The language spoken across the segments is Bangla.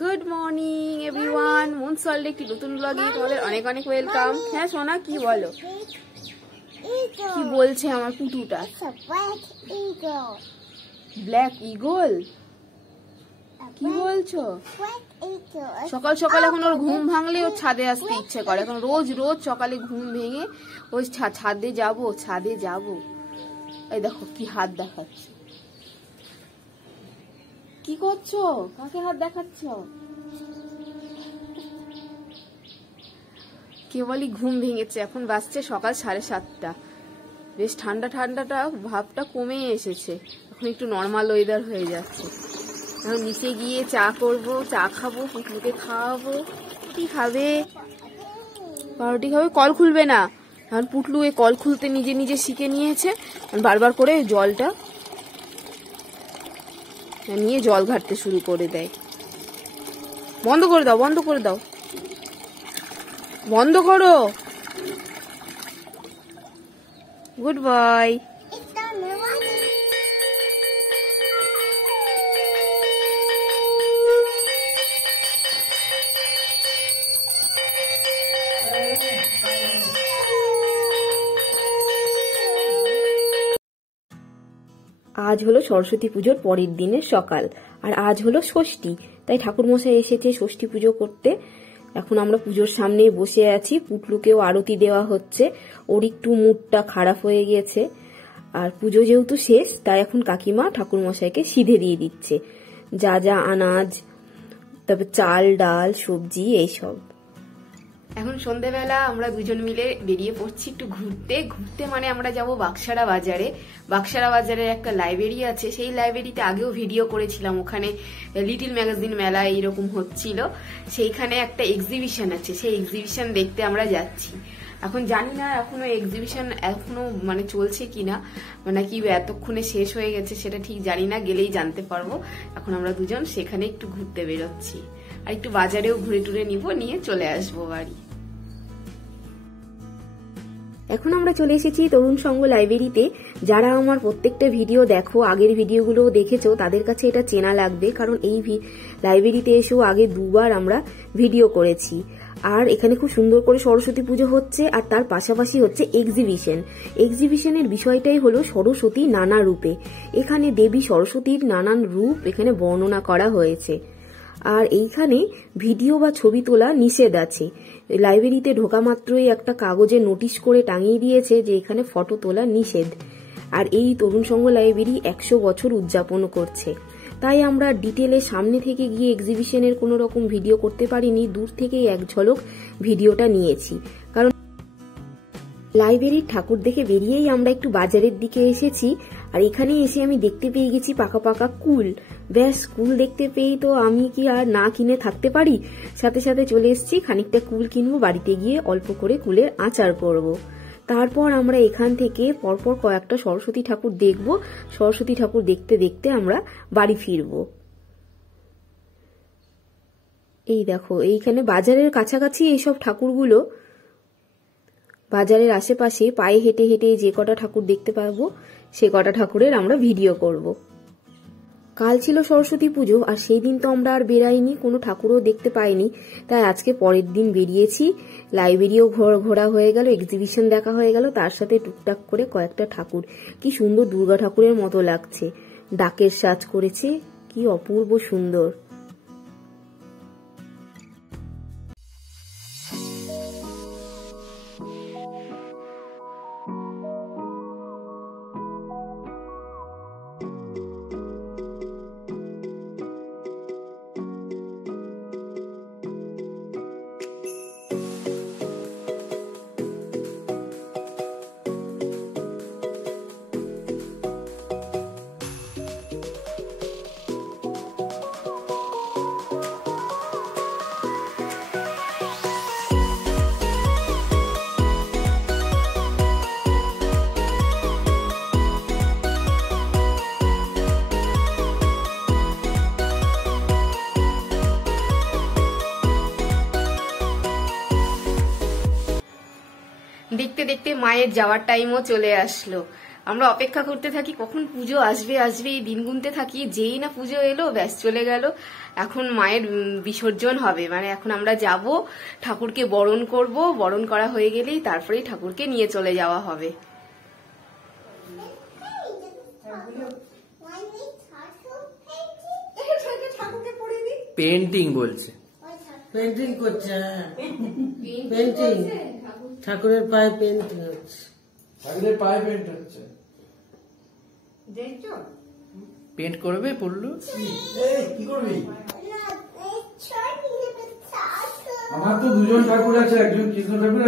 Good morning everyone, moon salt একটি নতুন ব্লগে তোমাদের অনেক অনেক ওয়েলকাম। হ্যাঁ সোনা, কি বলো? কি বলছে আমার পুটুটা? Black eagle? কি বলছো? সকাল সকাল এখন ওর ঘুম ভাঙলে ওর ছাদে আসতে ইচ্ছে করে। এখন রোজ রোজ সকালে ঘুম ভেঙে ওই ছাদে যাব। এই দেখো কি হাত দেখাচ্ছে। কি করছো? কাকে হাত দেখাচ্ছ? কেবলই ঘুম ভেঙেছে। এখন বাজছে সকাল 7:30। বেশ ঠান্ডা ঠান্ডাটা ভাবটা কমে এসেছে। এখন একটু নর্মাল ওয়েদার হয়ে যাচ্ছে। এখন নিচে গিয়ে চা করব, চা খাবো, পুটলুকে খাওয়াবো। কি খাবে? পাউরুটি খাবে। কল খুলবে না। এখন পুটলু এই কল খুলতে নিজে নিজে শিখে নিয়েছে। বারবার করে জলটা নিয়ে জল ঘাটতে শুরু করে দেয়। বন্ধ করে দাও, বন্ধ করে দাও, বন্ধ করো। Good boy. আজ হলো সরস্বতী পুজোর পরের দিনের সকাল, আর আজ হলো ষষ্ঠী। তাই ঠাকুরমশাই এসেছে ষষ্ঠী পুজো করতে। এখন আমরা পুজোর সামনে বসে আছি। পুটলুকেও আরতি দেওয়া হচ্ছে। ওর একটু মুডটা খারাপ হয়ে গেছে। আর পুজো যেহেতু শেষ, তাই এখন কাকিমা ঠাকুরমশাইকে সিধে দিয়ে দিচ্ছে যা যা আনাজ, তারপর চাল ডাল সবজি এইসব। এখন সন্ধ্যেবেলা আমরা দুজন মিলে বেরিয়ে পড়ছি একটু ঘুরতে মানে আমরা যাব বাক্সারা বাজারে। বাক্সারা বাজারের একটা লাইব্রেরি আছে, সেই লাইব্রেরিতে আগেও ভিডিও করেছিলাম। ওখানে লিটিল ম্যাগাজিন মেলা এইরকম হচ্ছিল, সেইখানে একটা এক্সিবিশন আছে, সেই এক্সিবিশন দেখতে আমরা যাচ্ছি। এখন জানি না এখনো এক্সিবিশন এখনো মানে চলছে কিনা, মানে কি এতক্ষণে শেষ হয়ে গেছে সেটা ঠিক জানি না, গেলেই জানতে পারবো। এখন আমরা দুজন সেখানে একটু ঘুরতে বেরোচ্ছি, আর একটু বাজারেও ঘুরে টুরে নিয়ে চলে আসবো বাড়ি। এখন আমরা চলে এসেছি তরুণ সংঘ লাইব্রেরিতে। যারা আমার প্রত্যেকটা ভিডিও দেখো, আগের ভিডিওগুলো দেখেছো, তাদের কাছে এটা চেনা লাগবে, কারণ এই লাইব্রেরিতে এসেও আগে দুবার আমরা ভিডিও করেছি। আর এখানে খুব সুন্দর করে সরস্বতী পুজো হচ্ছে, আর তার পাশাপাশি হচ্ছে এক্সিবিশনের বিষয়টাই হলো সরস্বতী নানা রূপে। এখানে দেবী সরস্বতীর নানান রূপ এখানে বর্ণনা করা হয়েছে। আর এইখানে ভিডিও বা ছবি তোলা নিষেধ আছে। লাইব্রেরিতে ঢোকা মাত্রই একটা কাগজে নোটিশ করে টাঙিয়ে দিয়েছে যে এখানে ফটো তোলা নিষেধ। আর এই তরুণ সংঘ লাইব্রেরি 100 বছর উদযাপন করছে, তাই আমরা ডিটেলে সামনে থেকে গিয়ে এক্সিবিশনের কোনো রকম ভিডিও করতে পারিনি, দূর থেকেই এক ঝলক ভিডিওটা নিয়েছি। কারণ লাইব্রেরির ঠাকুর দেখে বেরিয়েই আমরা একটু বাজারের দিকে এসেছি। আর এখানে এসে আমি দেখতে পেয়ে গেছি পাকা পাকা কুল। ব্যাস, কুল দেখতে পেয়েই তো আমি কি আর না কিনে থাকতে পারি। সাথে সাথে চলে এসেছি, খানিকটা কুল কিনবো, বাড়িতে গিয়ে অল্প করে কুলের আচার করব। তারপর আমরা এখান থেকে পরপর কয়েকটা সরস্বতী ঠাকুর দেখব। সরস্বতী ঠাকুর দেখতে দেখতে আমরা বাড়ি ফিরবো। এই দেখো, এইখানে বাজারের কাছাকাছি এইসব ঠাকুরগুলো। বাজারের আশেপাশে পায়ে হেঁটে হেঁটে যে কটা ঠাকুর দেখতে পারবো, সে কটা ঠাকুরের আমরা ভিডিও করব। কাল ছিল সরস্বতী পুজো, আর সেই দিন তো আমরা আর বেরাইনি, কোনো ঠাকুরও দেখতে পাইনি। তাই আজকে পরের দিন বেরিয়েছি। লাইব্রেরিও ঘোরা হয়ে গেল, এক্সিবিশন দেখা হয়ে গেল, তার সাথে টুকটাক করে কয়েকটা ঠাকুর। কি সুন্দর দুর্গা ঠাকুরের মতো লাগছে, ডাকের সাজ করেছে, কি অপূর্ব সুন্দর। দেখতে দেখতে মায়ের যাওয়ার টাইমও চলে আসলো। আমরা অপেক্ষা করতে থাকি কখন পুজো আসবে আসবে, এই দিন গুনতে থাকি। যেই না পুজো এলো ব্যাস চলে গেল। এখন মায়ের বিসর্জন হবে, মানে এখন আমরা যাব ঠাকুরকে বরণ করব, বরণ করা হয়ে গেলেই তারপরেই ঠাকুরকে নিয়ে চলে যাওয়া হবে। পেন্টিং বলছে, পেন্টিং করছে, পেন্টিং ঠাকুরের পায়ে পেন্টিং হচ্ছে, ঠাকুরের পায়ে পেন্ট হচ্ছে। পেন্ট করবে পড়লো, কি করবি? আমার তো দুজন ঠাকুর আছে, একজন কৃষ্ণ ঠাকুর,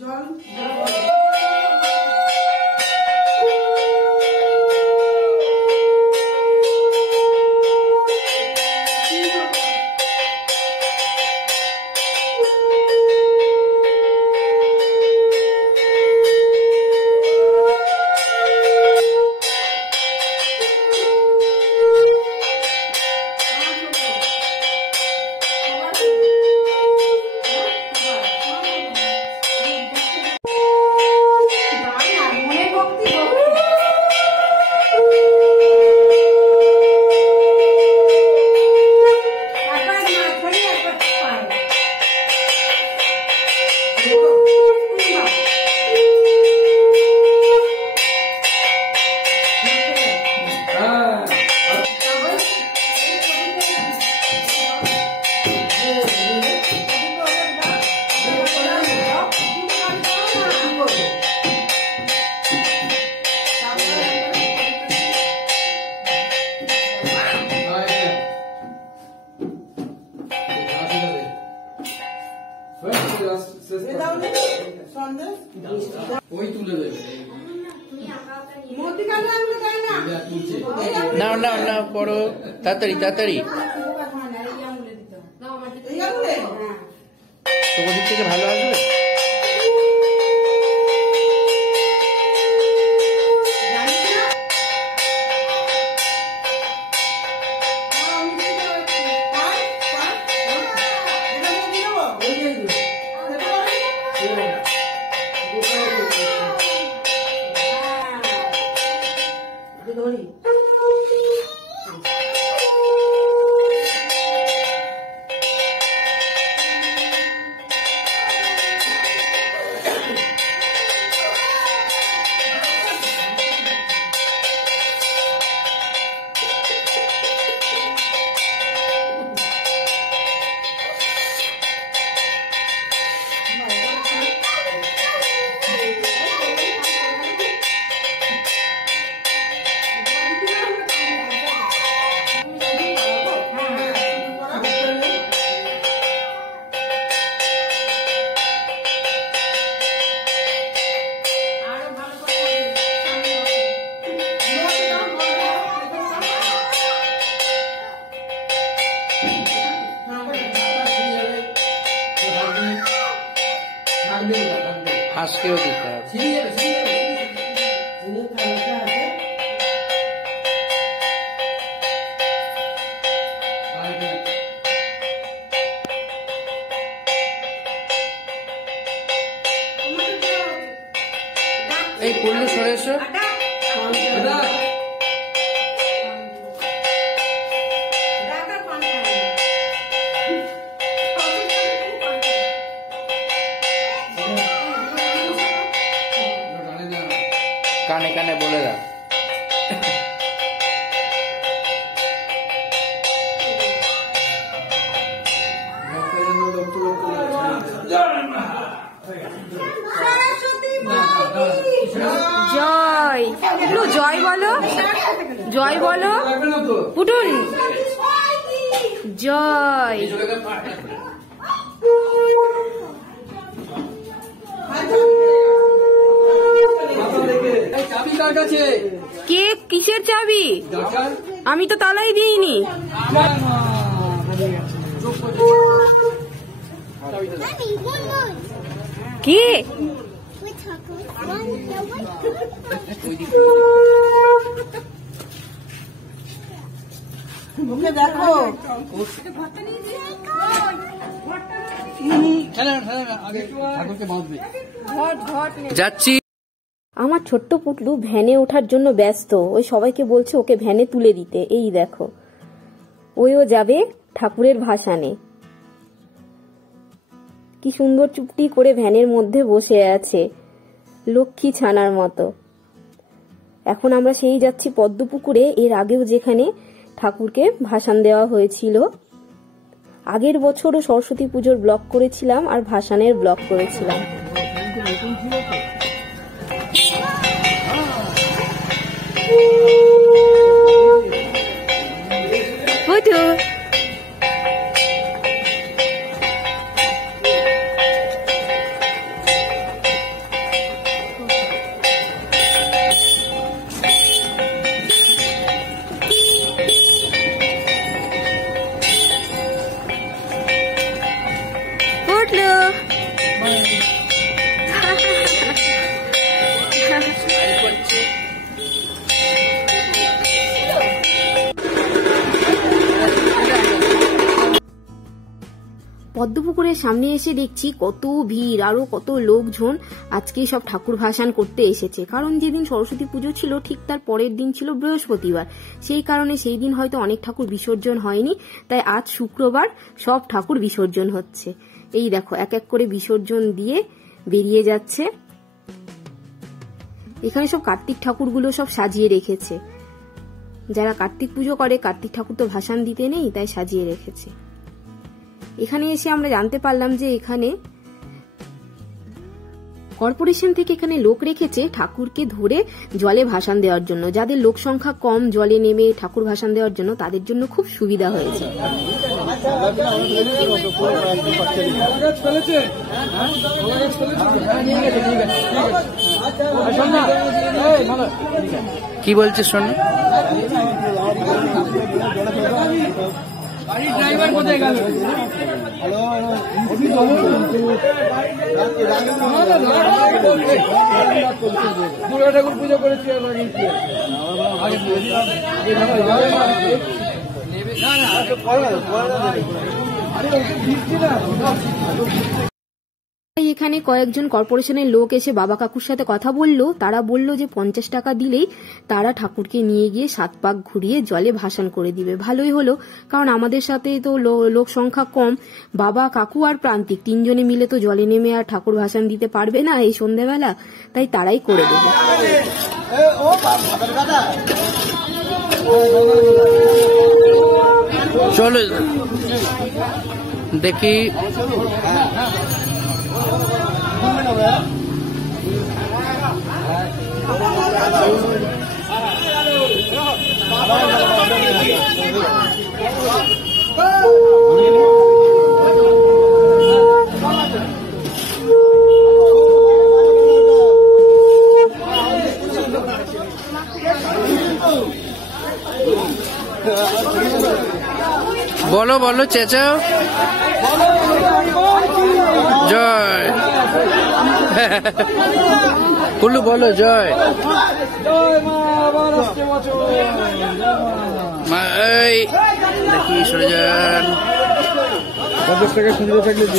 জল না না না করো, তাড়াতাড়ি তাড়াতাড়ি, তোমার দিক থেকে ভালো আসবে। আজকেও দিতে হবে। এই পড়লো সরে এসো। কানে কানে বলে দাও। জয়, জয় বলো, জয় বলো পুটুন, জয়। কে কিসের চাবি? আমি তো তালাই দিইনি। কে? দেখো যাচ্ছি। আমার ছোট্ট পুটলু ভ্যানে ওঠার জন্য ব্যস্ত, ওই সবাইকে বলছে ওকে ভ্যানে তুলে দিতে। এই দেখো, ওইও যাবে ঠাকুরের ভাসানে। কি সুন্দর চুপটি করে ভ্যানের মধ্যে বসে আছে, লক্ষ্মী ছানার মতো। এখন আমরা সেই যাচ্ছি পদ্মপুকুরে, এর আগেও যেখানে ঠাকুরকে ভাসান দেওয়া হয়েছিল। আগের বছরও সরস্বতী পুজোর ব্লগ করেছিলাম আর ভাসানের ব্লগ করেছিলাম। পদ্মপুকুরের সামনে এসে দেখছি কত ভিড়, আরো কত লোকজন আজকে সব ঠাকুর ভাসান করতে এসেছে। কারণ যেদিন সরস্বতী পুজো ছিল ঠিক তার পরের দিন ছিল বৃহস্পতিবার, সেই কারণে সেই দিন হয়তো অনেক ঠাকুর বিসর্জন হয়নি, তাই আজ শুক্রবার সব ঠাকুর বিসর্জন হচ্ছে। এই দেখো এক এক করে বিসর্জন দিয়ে বেরিয়ে যাচ্ছে। এখানে সব কার্তিক ঠাকুরগুলো সব সাজিয়ে রেখেছে। যারা কার্তিক পুজো করে, কার্তিক ঠাকুর তো ভাসান দিতে নেই, তাই সাজিয়ে রেখেছে। এখানে এসে আমরা জানতে পারলাম যে এখানে কর্পোরেশন থেকে এখানে লোক রেখেছে ঠাকুরকে ধরে জলে ভাসান দেওয়ার জন্য। যাদের লোক সংখ্যা কম, জলে নেমে ঠাকুর ভাসান দেওয়ার জন্য, তাদের জন্য খুব সুবিধা হয়েছে। কি বলছিস শোন? ড্রাইভার কোথায় গেল? দুর্গা ঠাকুর পুজো করেছি এখানে কয়েকজন কর্পোরেশনের লোক এসে বাবা কাকুর সাথে কথা বললো। তারা বলল যে 50 টাকা দিলেই তারা ঠাকুরকে নিয়ে গিয়ে 7 পাক ঘুরিয়ে জলে ভাসান করে দিবে। ভালোই হলো, কারণ আমাদের সাথে তো লোক সংখ্যা কম, বাবা কাকু আর প্রান্তিক তিনজনে মিলে তো জলে নেমে আর ঠাকুর ভাসান দিতে পারবে না এই সন্ধ্যাবেলা, তাই তারাই করে দেবে। চলো দেখি। বলো বলো চেঁচাও, জয়। কুল্লু বলো জয়। দেখি সরে যান।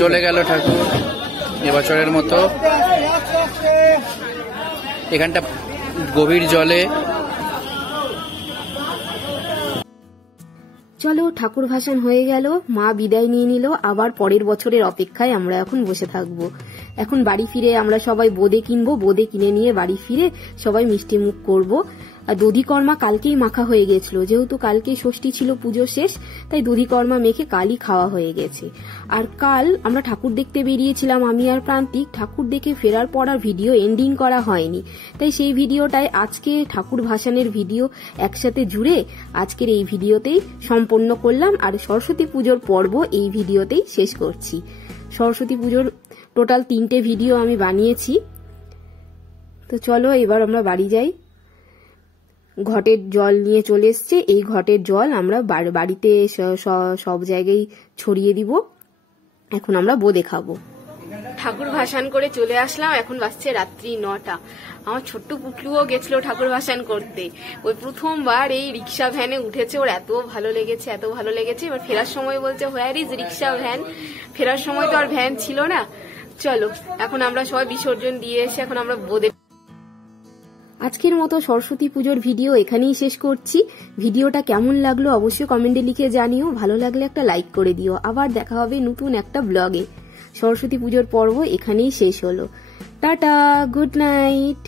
চলে গেল ঠাকুর এবছরের মতো। এখানটা গভীর জলে। চলো ঠাকুর ভাসান হয়ে গেল, মা বিদায় নিয়ে নিল। আবার পরের বছরের অপেক্ষায় আমরা এখন বসে থাকবো। এখন বাড়ি ফিরে আমরা সবাই বোঁদে কিনবো, বোঁদে কিনে নিয়ে বাড়ি ফিরে সবাই মিষ্টি মুখ করবো। আর দধিকর্মা কালকেই মাখা হয়ে গেছিল, যেহেতু কালকে ষষ্ঠী ছিল পুজো শেষ, তাই দধিকর্মা মেখে কালই খাওয়া হয়ে গেছে। আর কাল আমরা ঠাকুর দেখতে বেরিয়েছিলাম আমি আর প্রান্তিক। ঠাকুর দেখে ফেরার পর আর ভিডিও এন্ডিং করা হয়নি, তাই সেই ভিডিওটাই আজকে ঠাকুর ভাসানের ভিডিও একসাথে জুড়ে আজকের এই ভিডিওতেই সম্পন্ন করলাম। আর সরস্বতী পুজোর পর্ব এই ভিডিওতেই শেষ করছি। সরস্বতী পুজোর টোটাল 3টে ভিডিও আমি বানিয়েছি। তো চলো এবার আমরা বাড়ি যাই। ঘটের জল নিয়ে চলে এসছে, এই ঘটের জল আমরা বাড়িতে সব জায়গায় ছড়িয়ে দিব। এখন আমরা বোঁদে খাবো। ঠাকুর ভাসান করে চলে আসলাম, এখন বাজছে রাত্রি 9টা। আমার ছোট্ট পুটলুও গেছিল ঠাকুর ভাসান করতে, ওই প্রথমবার এই রিক্সা ভ্যানে উঠেছে, ওর এত ভালো লেগেছে এত ভালো লেগেছে। এবার ফেরার সময় বলছে হোয়ার ইজ রিক্সা ভ্যান, ফেরার সময় তো আর ভ্যান ছিল না। চলো এখন আমরা সবাই বিসর্জন দিয়ে এসে এখন আমরা বোদে। আজকের মতো সরস্বতী পুজোর ভিডিও এখানেই শেষ করছি। ভিডিওটা কেমন লাগলো অবশ্যই কমেন্টে লিখে জানিও, ভালো লাগলে একটা লাইক করে দিও। আবার দেখা হবে নতুন একটা ব্লগে। সরস্বতী পুজোর পর্ব এখানেই শেষ হলো। Tata, good night.